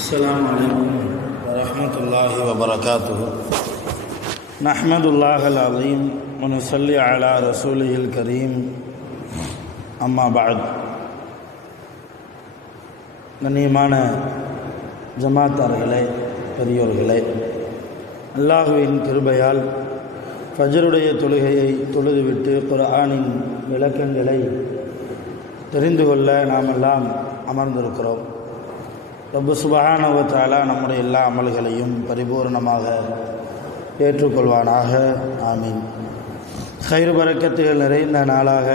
السلام عليكم ورحمة الله وبركاته نحمد الله العظيم ونصلي على رسوله الكريم أما بعد கண்ணியமான ஜமாத்தார்களே, பெரியோர்களே, அல்லாஹுவின் கிருபையால் ஃபஜ்ருடைய தொழுகையை தொழுதுவிட்டு குர்ஆனின் விளக்கங்களை தெரிந்து கொள்ள நாமெல்லாம் அமர்ந்திருக்கிறோம். ரப்பு சுப்ஹானஹு வ தஆலா நம்முடைய எல்லா அமல்களையும் பரிபூர்ணமாக ஏற்றுக்கொள்வானாக. ஆமீன். கைர் பரக்கத்துகள் நிறைந்த நாளாக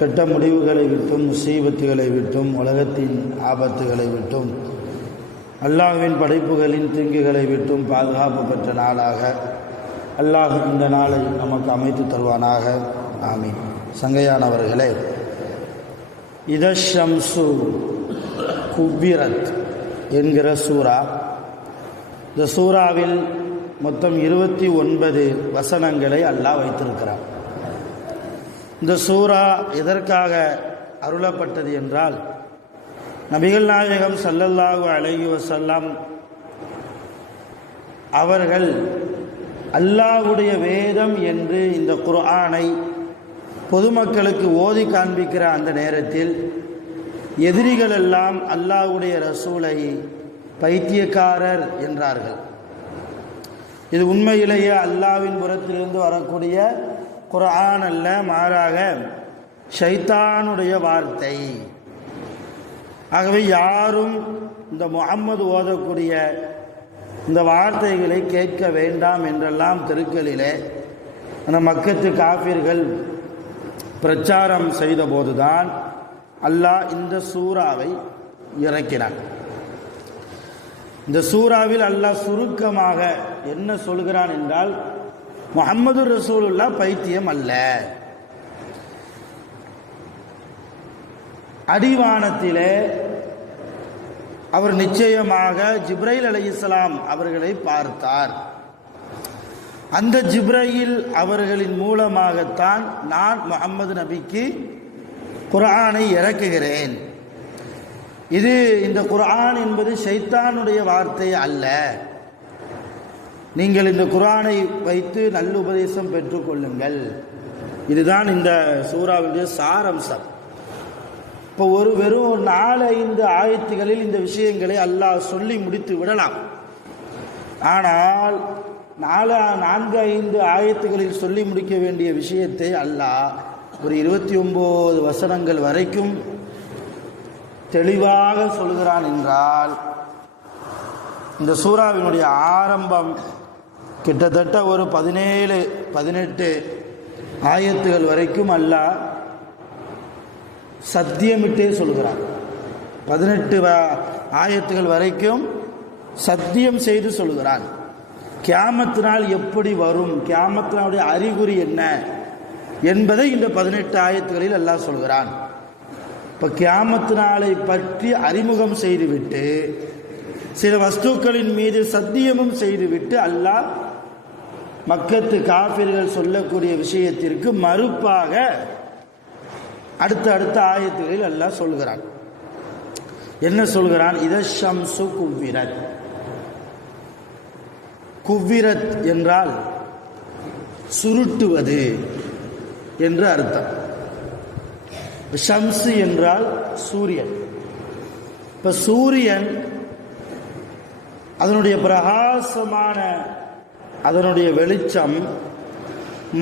கெட்ட முடிவுகளை விட்டும், முசீபத்துகளை விட்டும், உலகத்தின் ஆபத்துகளை விட்டும், அல்லாஹ்வின் படைப்புகளின் தீங்குகளை விட்டும் பாதுகாப்பு பெற்ற நாளாக அல்லாஹ் இந்த நாளை நமக்கு அமைத்து தருவானாக. ஆமீன். சங்கையானவர்களே, இதஷம்சு குவ்விரத் என்கிற சூரா, இந்த சூறாவில் மொத்தம் 29 வசனங்களை அல்லாஹ் வைத்திருக்கிறார். இந்த சூரா எதற்காக அருளப்பட்டது என்றால், நபிகள் நாயகம் ஸல்லல்லாஹு அலைஹி வஸல்லம் அவர்கள் அல்லாஹ்வுடைய வேதம் என்று இந்த குர்ஆனை பொதுமக்களுக்கு ஓதி காண்பிக்கிற அந்த நேரத்தில் எதிரிகள் எல்லாம் அல்லாஹ்வுடைய ரசூலை பைத்தியக்காரர் என்றார்கள். இது உண்மையிலேயே அல்லாஹ்வின் புறத்திலிருந்து வரக்கூடிய குர்ஆன் அல்ல, மாறாக ஷைத்தானுடைய வார்த்தை. ஆகவே யாரும் இந்த முஹம்மது ஓதக்கூடிய இந்த வார்த்தைகளை கேட்க வேண்டாம் என்றெல்லாம் தெருக்களிலே அந்த மக்கத்து காஃபிர்கள் பிரச்சாரம் செய்த போதுதான் அல்லாஹ் இந்த சூறாவை இறக்கினான். இந்த சூறாவில் அல்லாஹ் சுருக்கமாக என்ன சொல்கிறான் என்றால், முஹம்மது ரசூலுல்லாஹ் பைத்தியம் அல்ல. அடிவானத்திலே அவர் நிச்சயமாக ஜிப்ரைல் அலைஹிஸ்ஸலாம் அவர்களை பார்த்தார். அந்த ஜிப்ரைல் அவர்களின் மூலமாகத்தான் நான் முஹம்மது நபிக்கு குர்ஆனை இறக்குகிறேன். இந்த குர்ஆன் என்பது ஷைத்தானுடைய வார்த்தை அல்ல. நீங்கள் இந்த குர்ஆனை வைத்து நல்ல உபதேசம் பெற்றுக்கொள்ளுங்கள். இதுதான் இந்த சூறாவுடைய சாரம்சம். இப்போ வெறும் 4-5 ஆயத்துகளில் இந்த விஷயங்களை அல்லாஹ் சொல்லி முடித்து விடலாம். ஆனால் 4-5 ஆயத்துகளில் சொல்லி முடிக்க வேண்டிய விஷயத்தை அல்லாஹ் ஒரு 29 வசனங்கள் வரைக்கும் தெளிவாக சொல்கிறான் என்றால், இந்த சூறாவினுடைய ஆரம்பம் கிட்டத்தட்ட ஒரு 17-18 ஆயத்துகள் வரைக்கும் அல்லாஹ் சத்தியமிட்டே சொல்கிறான். 18 ஆயத்துகள் வரைக்கும் சத்தியம் செய்து சொல்கிறான். கியாமத் நாள் எப்படி வரும், கியாமத் நாளுடைய அறிகுறி என்ன என்பதை இந்த 18 ஆயத்துகளில் அல்லாஹ் சொல்கிறான். இப்போ கியாமத் நாளை பற்றி அறிமுகம் செய்துவிட்டு சில வஸ்துக்களின் மீது சத்தியமும் செய்துவிட்டு அல்லாஹ் மக்கத்து காஃபிர்கள் சொல்லக்கூடிய விஷயத்திற்கு மறுப்பாக அடுத்த ஆயத்துகளில் அல்லாஹ் சொல்கிறான். என்ன சொல்கிறான்? இதஷம்சு குவ்விரத். குவ்விரத் என்றால் சுருட்டுவது என்று அர்த்தம். ஷம்சு என்றால் சூரியன். இப்ப சூரியன் அதனுடைய பிரகாசமான அதனுடைய வெளிச்சம்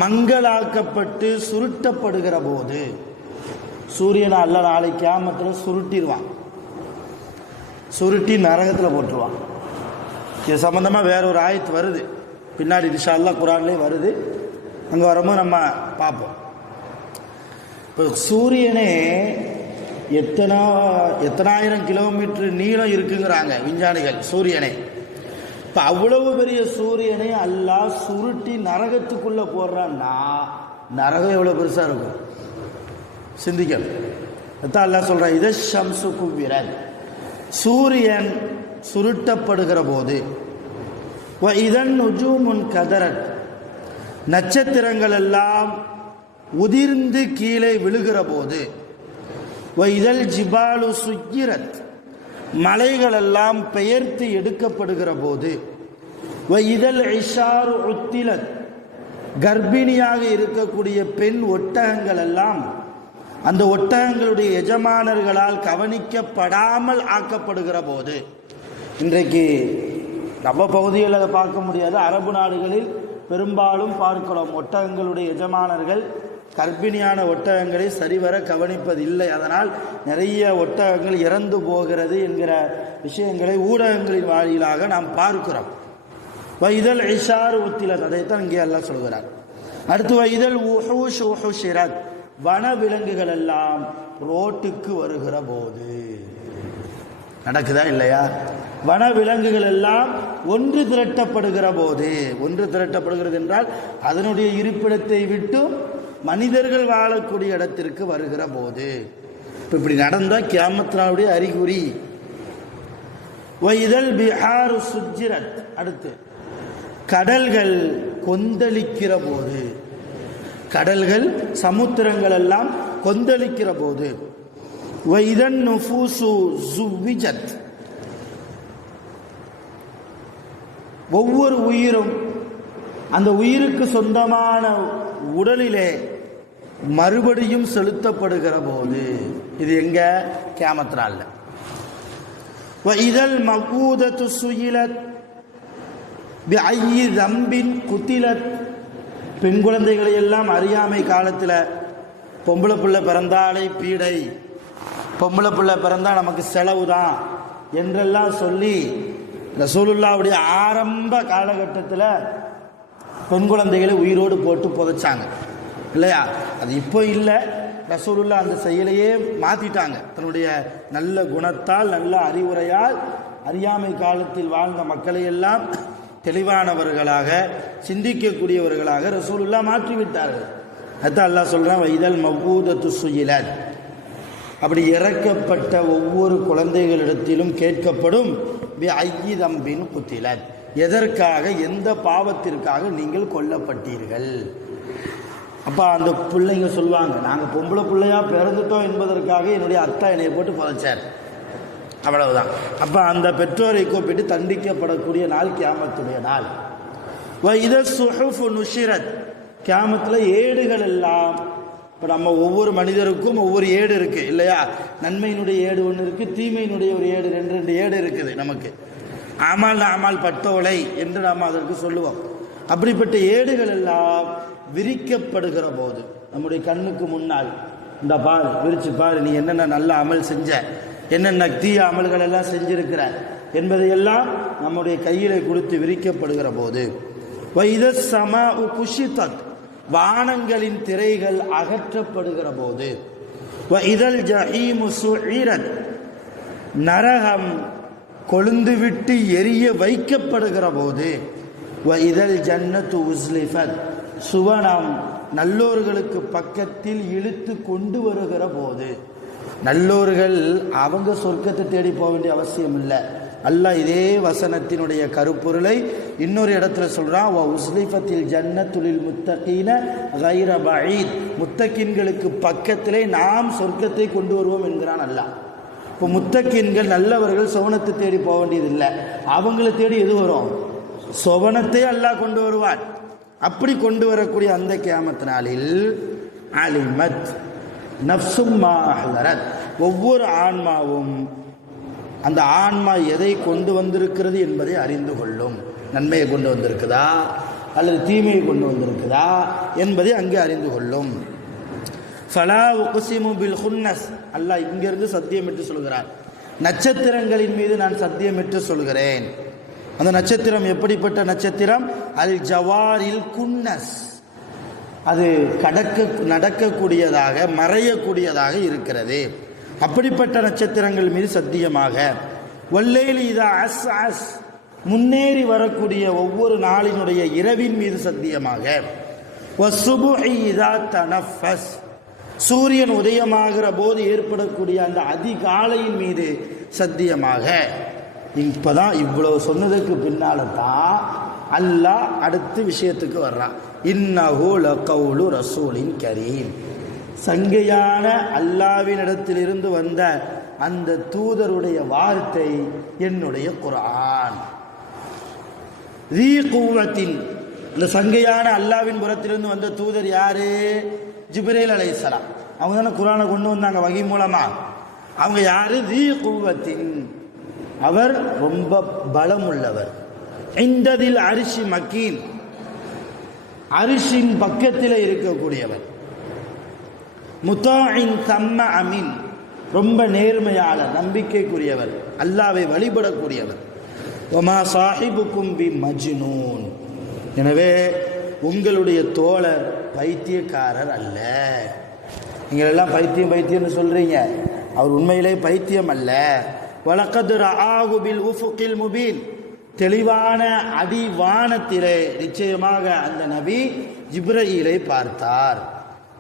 மங்களாக்கப்பட்டு சுருட்டப்படுகிற போது, சூரியனை அல்ல நாளை கியாமத்தில் சுருட்டிடுவான், சுருட்டி நரகத்தில் போட்டுருவான். இது சம்பந்தமாக வேற ஒரு ஆயத்து வருது பின்னாடி, இன்ஷா அல்லாஹ் குர்ஆன்லேயே வருது. அங்கே வரும்போது நம்ம பார்ப்போம். இப்போ சூரியனே எத்தனாயிரம் கிலோமீட்டர் நீளம் இருக்குங்கிறாங்க விஞ்ஞானிகள் சூரியனை. இப்போ அவ்வளவு பெரிய சூரியனை அல்லாஹ் சுருட்டி நரகத்துக்குள்ளே போடுறான்னா நரகம் எவ்வளோ பெருசாக இருக்கும் சிந்திக்கணும். அதான் அல்லாஹ் சொல்கிறான், இத ஷம்சு குவ்விரத். சூரியன் சுருட்டப்படுகிற போது, இதன் நுஜூமுன் கதரத், நட்சத்திரங்கள் எல்லாம் உதிர்ந்து கீழே விழுகிற போது, இதழ் ஜிபாலு சுக்கிரத், மலைகள் எல்லாம் பெயர்த்து எடுக்கப்படுகிற போது, இதழ் இஷாரு உத்திலத், கர்ப்பிணியாக இருக்கக்கூடிய பெண் ஒட்டகங்கள் எல்லாம் அந்த ஒட்டகங்களுடைய எஜமானர்களால் கவனிக்கப்படாமல் ஆக்கப்படுகிற போது, இன்றைக்கு நம்ம பகுதிகளில் அதை பார்க்க முடியாது, அரபு நாடுகளில் பெரும்பாலும் பார்க்கிறோம். ஒட்டகங்களுடைய எஜமானர்கள் கர்ப்பிணியான ஒட்டகங்களை சரிவர கவனிப்பதில்லை. அதனால் நிறைய ஒட்டகங்கள் இறந்து போகிறது என்கிற விஷயங்களை ஊடகங்களின் வாயிலாக நாம் பார்க்கிறோம். வைதல் இஷார் உத்திலத், அதைத்தான் இங்கே எல்லாம் சொல்கிறார். அடுத்து வைதல் உஹூஷ் உஹுஷிரத், வன விலங்குகள் எல்லாம் ரோட்டுக்கு வருகிற போது. நடக்குதா இல்லையா? வன விலங்குகள் எல்லாம் ஒன்று திரட்டப்படுகிற போது, ஒன்று திரட்டப்படுகிறது என்றால் அதனுடைய இருப்பிடத்தை விட்டு மனிதர்கள் வாழக்கூடிய இடத்திற்கு வருகிற போது. இப்படி நடந்தால் கியாமத்தினுடைய அறிகுறி. வைதல் பிஹாரு சுஜ்ஜிரத், அடுத்து கடல்கள் கொந்தளிக்கிற போது, கடல்கள் சமுத்திரங்கள் எல்லாம் கொந்தளிக்கிற போது. வைதன் நுஃபூசு ஜுவ்விஜத், ஒவ்வொரு உயிரும் அந்த உயிருக்கு சொந்தமான உடலிலே மறுபடியும் செலுத்தப்படுகிற போது. இது எங்க? கியாமத் நாள்ல. வைதல் மகூதத்து சுயிலத் பிஐயி தம்பின் குத்திலத், பெண் குழந்தைகளை எல்லாம் அறியாமை காலத்தில் பொம்பளை பிள்ளை பிறந்தாலே பீடை, பொம்பளை பிள்ளை பிறந்தால் நமக்கு செலவு தான் என்றெல்லாம் சொல்லி ரசூலுல்லாவுடைய ஆரம்ப காலகட்டத்தில் பெண் குழந்தைகளை உயிரோடு போட்டு புதைச்சாங்க இல்லையா? அது இப்போ இல்லை, ரசூலுல்லா அந்த செயலையே மாற்றிட்டாங்க. தன்னுடைய நல்ல குணத்தால், நல்ல அறிவுரையால் அறியாமை காலத்தில் வாழ்ந்த மக்களை எல்லாம் தெளிவானவர்களாக, சிந்திக்கக்கூடியவர்களாக ரசூலுல்லா மாற்றிவிட்டார்கள். அதான் அல்லாஹ் சொல்றான், வைதல் மவூதத்து சுயிலத், அப்படி இறக்கப்பட்ட ஒவ்வொரு குழந்தைகளிடத்திலும் கேட்கப்படும் பிஐயி தம்பின் குத்திலத், எதற்காக, எந்த பாவத்திற்காக நீங்கள் கொல்லப்பட்டீர்கள். அப்போ அந்த பிள்ளைங்க சொல்லுவாங்க, நாங்கள் பொம்பளை பிள்ளையா பிறந்துட்டோம் என்பதற்காக என்னுடைய அத்தா என்னை போட்டு புதைச்சார், அவ்வளவுதான். அப்போ அந்த பெற்றோரை கூப்பிட்டு தண்டிக்கப்படக்கூடிய நாள் கியாமத்துடைய நாள். இத சுஹுஃபு நுஷிரத், கியாமத்தில் ஏடுகள் எல்லாம், இப்போ நம்ம ஒவ்வொரு மனிதருக்கும் ஒவ்வொரு ஏடு இருக்குது இல்லையா? நன்மையினுடைய ஏடு ஒன்று இருக்குது, தீமையினுடைய ஒரு ஏடு, ரெண்டு ஏடு இருக்குது நமக்கு. அமால் பட்டோலை என்று நாம் அதற்கு சொல்லுவோம். அப்படிப்பட்ட ஏடுகள் எல்லாம் விரிக்கப்படுகிற போது நம்முடைய கண்ணுக்கு முன்னால், இந்த பார் விரிச்சு பாரு, நீ என்னென்ன நல்ல அமல் செஞ்ச, என்னென்ன தீய அமல்கள் எல்லாம் செஞ்சிருக்கிற என்பதையெல்லாம் நம்முடைய கையிலே கொடுத்து விரிக்கப்படுகிற போது. வைத சமா குஷிதத், வானங்களின் திரைகள் அகற்றப்படுகிற போது. இதழ் ஜஹீமு சுஈரத், நரகம் கொழுந்துவிட்டு எரிய வைக்கப்படுகிற போது. இதழ் ஜன்னத்து உஸ்லிஃபத், சுவனம் நல்லோர்களுக்கு பக்கத்தில் இழுத்து கொண்டு வருகிற போது. நல்லோர்கள் அவங்க சொர்க்கத்தை தேடி போக வேண்டிய அவசியம் இல்லை. அல்லாஹ் இதே வசனத்தினுடைய கருப்பொருளை இன்னொரு இடத்துல சொல்றான், வ உஸ்லிஃபத்தில் ஜன்னத்துலில் முத்தகீன கைர பஈத், முத்தகின்களுக்கு பக்கத்திலே நாம் சொர்க்கத்தை கொண்டு வருவோம் என்கிறான் அல்லாஹ். இப்போ முத்தகின்கள் நல்லவர்கள் சோவனத்தை தேடி போக வேண்டியதில்லை, அவங்களை தேடி எது வரும்? சோவனத்தை அல்லாஹ் கொண்டு வருவான். அப்படி கொண்டு வரக்கூடிய அந்த கியாமத் நாளில் அலிமத் நஃப்சும் மா அஹ்லரத், ஒவ்வொரு ஆன்மாவும் அந்த ஆன்மா எதை கொண்டு வந்திருக்கிறது என்பதை அறிந்து கொள்ளும். நன்மையை கொண்டு வந்திருக்குதா அல்லது தீமையை கொண்டு வந்திருக்குதா என்பதை அங்கே அறிந்து கொள்ளும். ஃபலா உக்ஸிமு பில் குன்னஸ், அல்லாஹ் இங்கிருந்து சத்தியமிட்டு சொல்கிறார், நட்சத்திரங்களின் மீது நான் சத்தியமிட்டு சொல்கிறேன். அந்த நட்சத்திரம் எப்படிப்பட்ட நட்சத்திரம்? அல் ஜவாரில் குன்னஸ், அது நடக்கக்கூடியதாக, மறையக்கூடியதாக இருக்கிறது. அப்படிப்பட்ட நட்சத்திரங்கள் மீது சத்தியமாக. வல்லைலி இதா அஸ் அஸ், முன்னேறி வரக்கூடிய ஒவ்வொரு நாளினுடைய இரவின் மீது சத்தியமாக. வஸ்ஸுபுஹி இதா தனஃபஸ், சூரியன் உதயமாகிற போது ஏற்படக்கூடிய அந்த அதிகாலையின் மீது சத்தியமாக. இப்பதான் இவ்வளவு சொன்னதுக்கு பின்னால தான் அல்லாஹ் அடுத்த விஷயத்துக்கு வர்றான். இன்னஹு லகவுலு ரசூலின் கரீம், சங்கையான அல்லாவினிடத்திலிருந்து வந்த அந்த தூதருடைய வார்த்தை என்னுடைய குர்ஆன். ذீ குவத்தின், இந்த சங்கையான அல்லாவின் புறத்திலிருந்து வந்த தூதர் யாரு? ஜிப்ரீல் அலைஹிஸ்ஸலாம். அவங்க தானே குர்ஆனை கொண்டு வந்தாங்க வகி மூலமா. அவங்க யாரு? ذீ குவத்தின், அவர் ரொம்ப பலம் உள்ளவர். இந்ததில் அரிசி மக்கீன், அரிசின் பக்கத்தில் இருக்கக்கூடியவர். முத்தாஇன் தம்ம அமீன், ரொம்ப நேர்மையாளர், நம்பிக்கைக்குரியவர், அல்லாவை வழிபடக்கூடியவர். வமா சாஹிபுக்கும் பி மஜ்னூன், எனவே உங்களுடைய தோழர் பைத்தியக்காரர் அல்ல. நீங்கள் எல்லாம் பைத்தியம் பைத்தியம்னு சொல்றீங்க, அவர் உண்மையிலே பைத்தியம் அல்ல. வலகத் ரஆஹு பில் உஃபுகில் முபீன், தெளிவான அடிவானத்திலே நிச்சயமாக அந்த நபி ஜிப்ரீலை பார்த்தார்.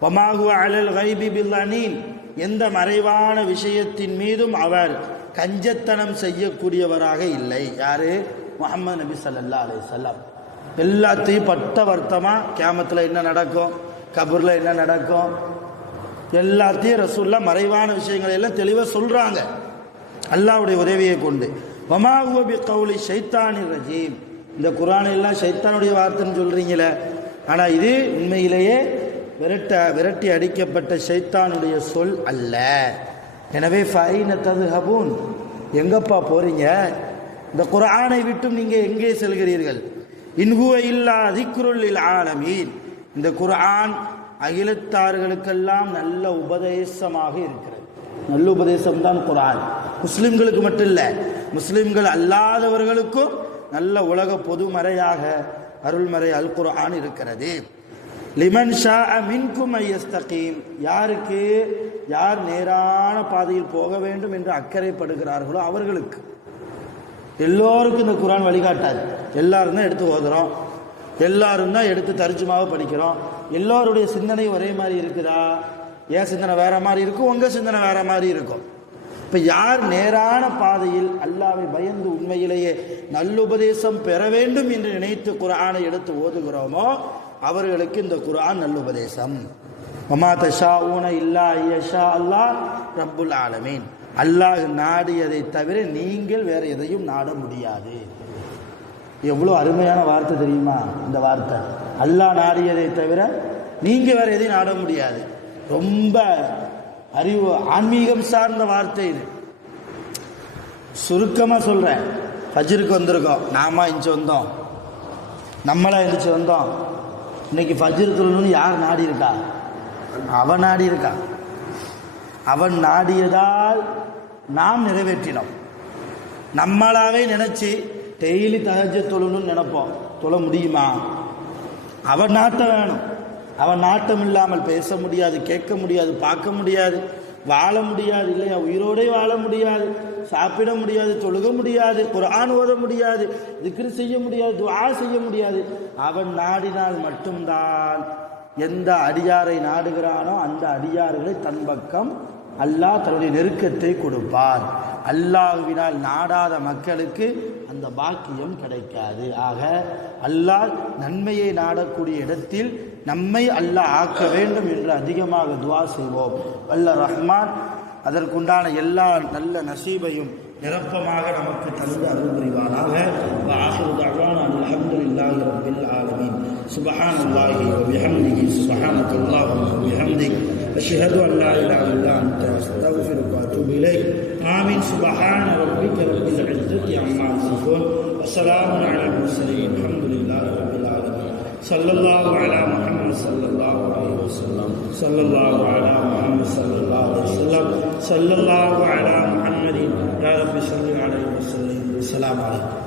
வமா ஹுவ அலல் கைபி பில் அனீன், எந்த மறைவான விஷயத்தின் மீதும் அவர் கஞ்சத்தனம் செய்யக்கூடியவராக இல்லை. யாரு? முஹம்மது நபி ஸல்லல்லாஹு அலைஹி வஸல்லம். எல்லாத்தையும் பட்ட வர்த்தமா கியாமத்தில் என்ன நடக்கும், கபூரில் என்ன நடக்கும், எல்லாத்தையும் ரசூல்லா மறைவான விஷயங்களை எல்லாம் தெளிவாக சொல்றாங்க அல்லாஹ்வுடைய உதவியை கொண்டு. வமா ஹுவ பிகௌலி ஷைத்தானிர் ரஜீம், இந்த குர்ஆன் எல்லாம் ஷைத்தானுடைய வார்த்தைன்னு சொல்றீங்களே, ஆனால் இது உண்மையிலேயே விரட்டி அடிக்கப்பட்ட ஷைத்தானுடைய சொல் அல்ல. எனவே ஃபைன ததுஹபூன், எங்கப்பா போறீங்க? இந்த குர்ஆனை விட்டும் நீங்க எங்கே செல்கிறீர்கள்? இன்ஹுவ இல்லா திக்ருல் லில் ஆலமீன், இந்த குர்ஆன் அகிலத்தார்களுக்கெல்லாம் நல்ல உபதேசமாக இருக்கிறது. நல்ல உபதேசம் தான் குர்ஆன். முஸ்லிம்களுக்கு மட்டும் இல்லை, முஸ்லிம்கள் அல்லாதவர்களுக்கும் நல்ல உலக பொதுமறையாக அருள்மறை அல் குர்ஆன் இருக்கிறது. லிமன் ஷாஅ மின்கும் ஐயஸ்தகீம், யாருக்கு யார் நேரான பாதையில் போக வேண்டும் என்று அக்கறைப்படுகிறார்களோ அவர்களுக்கு. எல்லோருக்கும் இந்த குர்ஆன் வழிகாட்டாது. எல்லாரும் தான் எடுத்து ஓதுறோம், எல்லாரும் தான் எடுத்து தர்ஜுமாவை படிக்கிறோம். எல்லோருடைய சிந்தனை ஒரே மாதிரி இருக்குதா? என் சிந்தனை வேற மாதிரி இருக்கும், உங்க சிந்தனை வேற மாதிரி இருக்கும். இப்ப யார் நேரான பாதையில் அல்லாஹ்வை பயந்து உண்மையிலேயே நல்லுபதேசம் பெற வேண்டும் என்று நினைத்து குர்ஆனை எடுத்து ஓதுகிறோமோ அவர்களுக்கு இந்த குர்ஆன் நல்லுபதேசம். வமா தஷாஊன இல்லா ஐயஷா அல்லாஹ் ரப்புல் ஆலமீன், அல்லாஹ் நாடியதை தவிர நீங்கள் வேற எதையும் நாட முடியாது. எவ்வளோ அருமையான வார்த்தை தெரியுமா இந்த வார்த்தை? அல்லாஹ் நாடியதை தவிர நீங்க வேற எதையும் நாட முடியாது. ரொம்ப அறிவு ஆன்மீகம் சார்ந்த வார்த்தை இது. சுருக்கமா சொல்றேன், ஃபஜ்ருக்கு வந்திருக்கோம், நாம இஞ்சி வந்தோம், நம்மளா எழுந்துச்சு வந்தோம். இன்னைக்கு ஃபஜ்ர் தொழணும்னு யார் நாடி இருக்கா? அவன் நாடி இருக்கா. அவன் நாடியதால் நாம் நிறைவேற்றினோம். நம்மளாவே நினைச்சு டெய்லி தஹஜ்ஜத் தொழணும்னு நினைப்போம், தொழ முடியுமா? அவன் நாட்டம் வேணும். அவன் நாட்டம் இல்லாமல் பேச முடியாது, கேட்க முடியாது, பார்க்க முடியாது, வாழ முடியாது. இல்லையா? உயிரோடே வாழ முடியாது, சாப்பிட முடியாது, தொழுக முடியாது, குர்ஆன் ஓத முடியாது, திக்ர் செய்ய முடியாது, துஆ செய்ய முடியாது. அவன் நாடினால் மட்டும்தான் எந்த அடியாரை நாடுகிறானோ அந்த அடியார்களை தன் பக்கம் அல்லாஹ் தன்னுடைய நெருக்கத்தை கொடுப்பார். அல்லாஹ்வினால் நாடாத மக்களுக்கு அந்த பாக்கியம் கிடைக்காது. ஆக அல்லாஹ் நன்மையை நாடக்கூடிய இடத்தில் நம்மை அல்லாஹ் ஆக்க வேண்டும் என்று அதிகமாக துஆ செய்வோம். வல்ல ரஹ்மான் அதற்குண்டான எல்லா நல்ல நசீபையும் நிரப்பமாக நமக்கு தந்து அருள் புரிவானாக. ஆகிரு தஅவானா அல்ஹம்துலில்லாஹி ரப்பில் ஆலமீன். சுப்ஹானல்லாஹி வ பிஹம்திஹி, சுப்ஹானல்லாஹி வ பிஹம்திஹி, அஷ்ஹது அன் லா இலாஹா இல்லா அன்த, அஸ்தக்ஃபிருக வ அத்தூபு இலைக். ஆமீன். சுப்ஹான ரப்பிக ரப்பில் இஸ்ஸத்தி அம்மா யசிஃபூன், வ ஸலாமுன் அலல் முர்ஸலீன், அல்ஹம்துலில்லாஹி ரப்பில் ஆலமீன். ஸல்லல்லாஹு அலா முஹம்மத் ஸல்லல்லாஹு அலைஹி வஸல்லம், ஸல்லல்லாஹு அலா முஹம்மத் ஸல்லல்லாஹு அலைஹி வஸல்லம், ஸல்லல்லாஹு அலா முஹம்மதின் யா ரப்பி ஸல்லி அலைஹி வஸல்லம். அஸ்ஸலாமு அலைக்கும்.